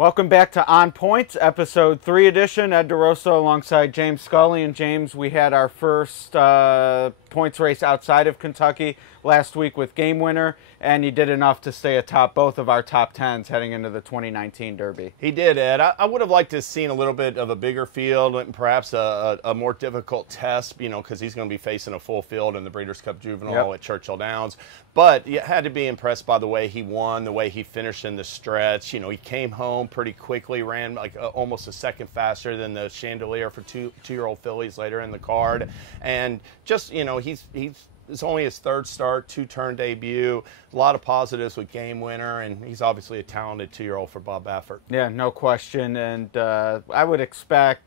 Welcome back to On Points, episode 3 edition. Ed DeRosa alongside James Scully. And James, we had our first points race outside of Kentucky last week with Game Winner, and he did enough to stay atop both of our top 10s heading into the 2019 Derby. He did, Ed. I would have liked to have seen a little bit of a bigger field and perhaps a more difficult test, because he's going to be facing a full field in the Breeders' Cup Juvenile at Churchill Downs. But you had to be impressed by the way he won, the way he finished in the stretch. He came home pretty quickly, ran like almost a second faster than the Chandelier for two-year-old fillies later in the card. And just, it's only his third start, two-turn debut. A lot of positives with Game Winner, and he's obviously a talented two-year-old for Bob Baffert. Yeah, no question. And I would expect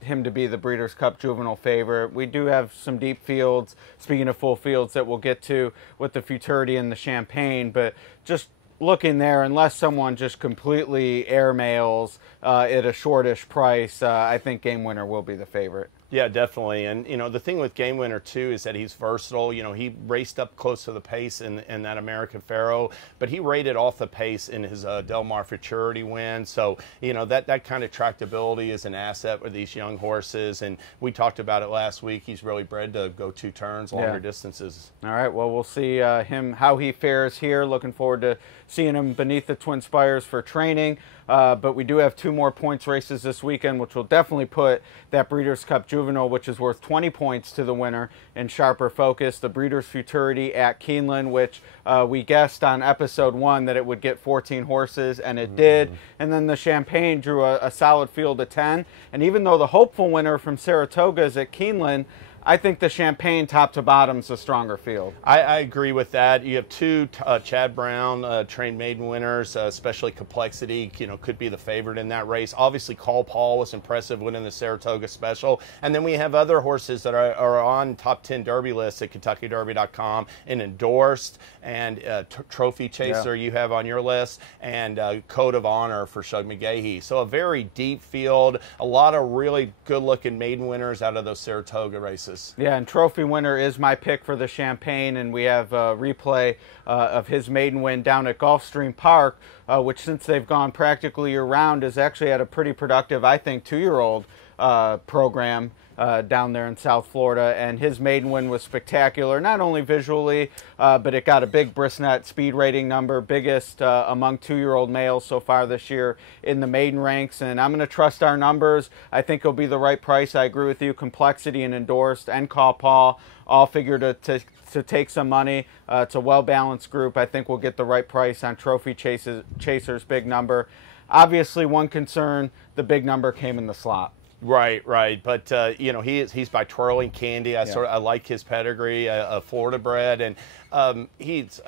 him to be the Breeders' Cup Juvenile favorite. We do have some deep fields, speaking of full fields, that we'll get to with the Futurity and the Champagne, but just looking there, unless someone just completely airmails at a shortish price, I think Game Winner will be the favorite. Yeah, definitely. And, the thing with Game Winner, too, is that he's versatile. He raced up close to the pace in that American Pharoah, but he rated off the pace in his Belmont Futurity win. So, that kind of tractability is an asset with these young horses. And we talked about it last week. He's really bred to go two turns, longer distances. All right, well, we'll see how he fares here. Looking forward to seeing him beneath the Twin Spires for training. But we do have 2 more points races this weekend, which will definitely put that Breeders' Cup Juvenile, which is worth 20 points to the winner, in sharper focus. The Breeders' Futurity at Keeneland, which we guessed on episode 1 that it would get 14 horses, and it did. And then the Champagne drew a solid field of 10. And even though the hopeful winner from Saratoga is at Keeneland, I think the Champagne top to bottom is a stronger field. I agree with that. You have 2 Chad Brown trained maiden winners, especially Complexity, could be the favorite in that race. Obviously, Call Paul was impressive winning the Saratoga Special. And then we have other horses that are on top 10 Derby lists at KentuckyDerby.com and endorsed, and Trophy Chaser you have on your list, and Code of Honor for Shug McGahee. So a very deep field, a lot of really good-looking maiden winners out of those Saratoga races. Yeah, and Trophy Winner is my pick for the Champagne, and we have a replay of his maiden win down at Gulfstream Park, which, since they've gone practically year-round, has actually had a pretty productive, I think, 2-year-old program down there in South Florida. And his maiden win was spectacular, not only visually, but it got a big Brisnet speed rating number, biggest among 2-year-old males so far this year in the maiden ranks. And I'm going to trust our numbers. I think it'll be the right price. I agree with you. Complexity and Endorsed and Call Paul all figure to take some money. It's a well-balanced group. I think we'll get the right price on Trophy Chaser's big number. Obviously, one concern, the big number came in the slot. Right. But he's by Twirling Candy. I like his pedigree, a Florida bred, and he's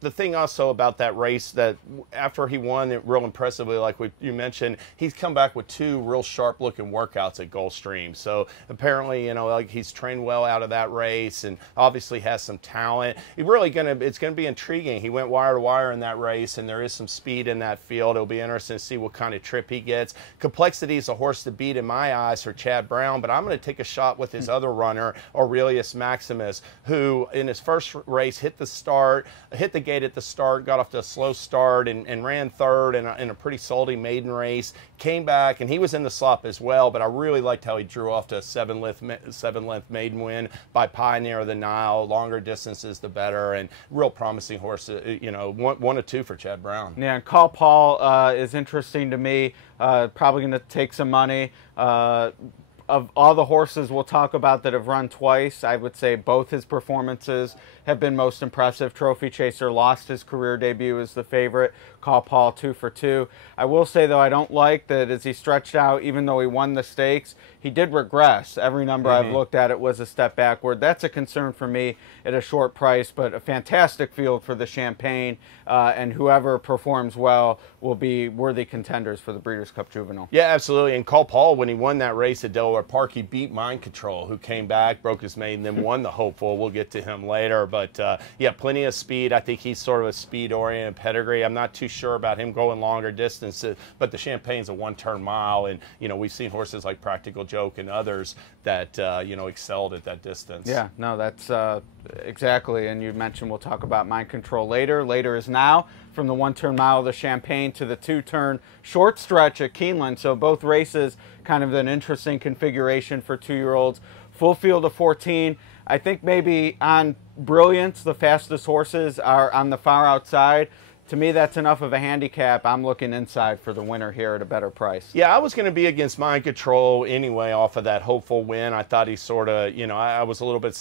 the thing also about that race, that after he won it real impressively, like you mentioned, he's come back with 2 real sharp-looking workouts at Gulfstream. So apparently, he's trained well out of that race, and obviously has some talent. It's gonna be intriguing. He went wire to wire in that race, and there is some speed in that field. It'll be interesting to see what kind of trip he gets. Complexity is a horse to beat in my eyes for Chad Brown, but I'm going to take a shot with his other runner, Aurelius Maximus, who in his first race hit the gate at the start, got off to a slow start, and ran third in a pretty salty maiden race. Came back, and he was in the slop as well, but I really liked how he drew off to a 7-length maiden win by Pioneer of the Nile. Longer distances, the better, and real promising horse. 1 of 2 for Chad Brown. Yeah, and Call Paul is interesting to me. Probably going to take some money. Of all the horses we'll talk about that have run twice, I would say both his performances have been most impressive. Trophy Chaser lost his career debut as the favorite. Call Paul 2 for 2. I will say, though, I don't like that as he stretched out, even though he won the stakes, he did regress. Every number I've looked at, it was a step backward. That's a concern for me at a short price, but a fantastic field for the Champagne, and whoever performs well will be worthy contenders for the Breeders' Cup Juvenile. Yeah, absolutely. And Call Paul, when he won that race at Delaware Park, he beat Mind Control, who came back, broke his maiden, then won the Hopeful. We'll get to him later. But, yeah, plenty of speed. I think he's sort of a speed-oriented pedigree. I'm not too sure about him going longer distances, but the Champagne's a 1-turn mile, and, we've seen horses like Practical Joke Joke and others that you know, excelled at that distance. Yeah, no, that's exactly. And you mentioned we'll talk about Mind Control later. Later is now, from the 1-turn mile of the Champaign to the 2-turn short stretch at Keeneland. So both races kind of an interesting configuration for 2-year-olds. Full field of 14. I think maybe on Brilliance, the fastest horses are on the far outside. To me, that's enough of a handicap. I'm looking inside for the winner here at a better price. Yeah, I was going to be against Mind Control anyway off of that hopeful win. I thought he sort of, you know, I was a little bit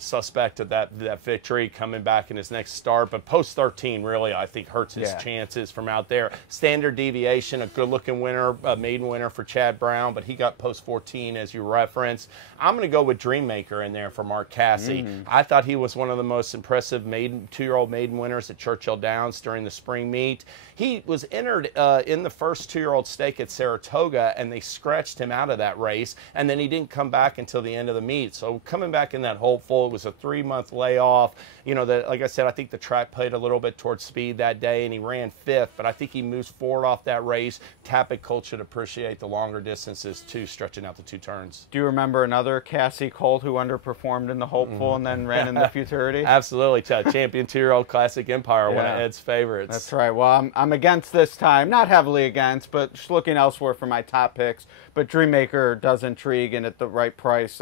suspect of that victory coming back in his next start. But post 13 really, I think, hurts his chances from out there. Standard deviation, a good-looking winner, a maiden winner for Chad Brown, but he got post 14 as you referenced. I'm going to go with Dreammaker in there for Mark Casse. I thought he was one of the most impressive 2-year-old maiden winners at Churchill Downs during the spring meet. He was entered in the first 2-year-old stake at Saratoga, and they scratched him out of that race, and then he didn't come back until the end of the meet. So coming back in that hopeful, it was a 3-month layoff. You know, like I said, I think the track played a little bit towards speed that day, and he ran 5th, but I think he moves forward off that race. Tapit colt should appreciate the longer distances too, stretching out the 2 turns. Do you remember another Casse colt who underperformed in the hopeful and then ran in the Futurity? Absolutely. Champion 2-year-old Classic Empire, one of Ed's favorites. That's right. Well, I'm against this time. Not heavily against, but just looking elsewhere for my top picks. But Dreammaker does intrigue, and at the right price,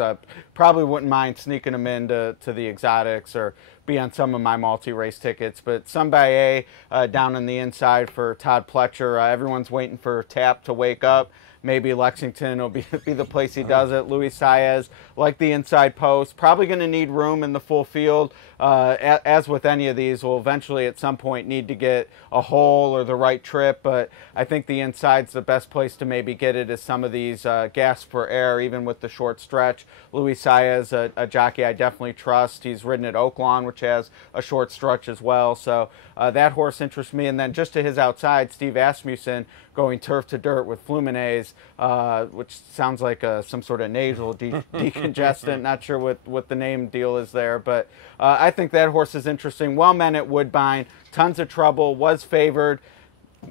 probably wouldn't mind sneaking him into the exotics or be on some of my multi-race tickets. But Sombaye down on the inside for Todd Pletcher. Everyone's waiting for Tap to wake up. Maybe Lexington will be the place he does it. Luis Saez, like the inside post. Probably going to need room in the full field. As with any of these, we'll eventually at some point need to get a hole or the right trip. But I think the inside's the best place to maybe get it is some of these gasps for air, even with the short stretch. Luis Saez, a jockey I definitely trust. He's ridden at Oaklawn, which has a short stretch as well. So that horse interests me. And then just to his outside, Steve Asmussen going turf to dirt with Fluminense, which sounds like some sort of nasal decongestant. Not sure what the name deal is there, but I think that horse is interesting. Well meant at Woodbine, tons of trouble, was favored.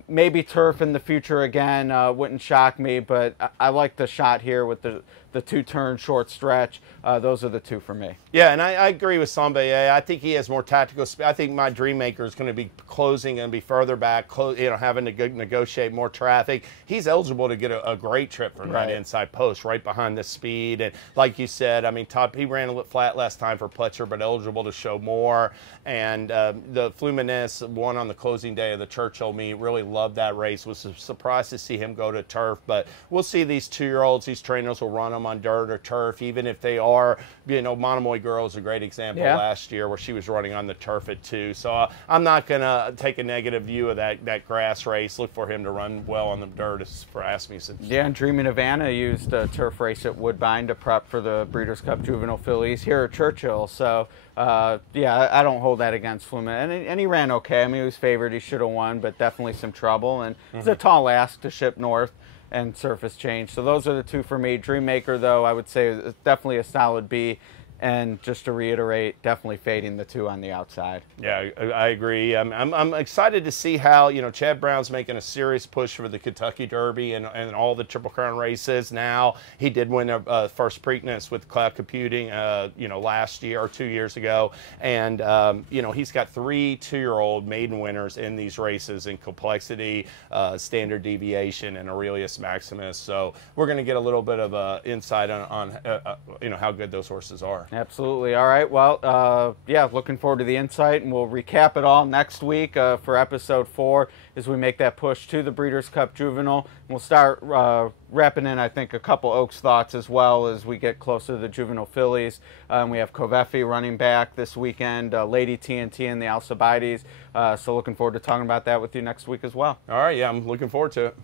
Maybe turf in the future again, wouldn't shock me, but I like the shot here with the 2-turn short stretch. Those are the 2 for me. Yeah, and I agree with Sombaye. I think he has more tactical speed. I think my Dreammaker is going to be closing and be further back, you know, having to negotiate more traffic. He's eligible to get a great trip from that inside post right behind the speed. And like you said, I mean, Todd, he ran a little flat last time for Pletcher, but eligible to show more. And the Fluminense won on the closing day of the Churchill meet. Really loved that race. Was surprised to see him go to turf, but we'll see these 2-year-olds. These trainers will run them on dirt or turf, even if they are, you know, Monomoy Girl is a great example last year where she was running on the turf at 2. So I'm not going to take a negative view of that grass race. Look for him to run well on the dirt for Asmussen. Yeah, and Dreaming of Anna used a turf race at Woodbine to prep for the Breeders' Cup Juvenile Fillies here at Churchill. So yeah, I don't hold that against Fluminense. And he ran okay. I mean, he was favored. He should have won, but definitely some trouble. And it's a tall ask to ship north and surface change. So those are the 2 for me. Dreammaker, though, I would say is definitely a solid B. And just to reiterate, definitely fading the 2 on the outside. Yeah, I agree. I'm excited to see how, you know, Chad Brown's making a serious push for the Kentucky Derby and all the Triple Crown races now. He did win a first Preakness with Cloud Computing, you know, last year or 2 years ago. And, you know, he's got 3 2-year-old maiden winners in these races in Complexity, Standard Deviation, and Aurelius Maximus. So we're going to get a little bit of insight on you know, how good those horses are. Absolutely. All right. Well, yeah, looking forward to the insight, and we'll recap it all next week for episode 4 as we make that push to the Breeders' Cup Juvenile. And we'll start wrapping in, I think, a couple Oaks thoughts as well as we get closer to the Juvenile Fillies. We have Kovefi running back this weekend, Lady TNT and the Alcibiades. So looking forward to talking about that with you next week as well. All right. Yeah, I'm looking forward to it.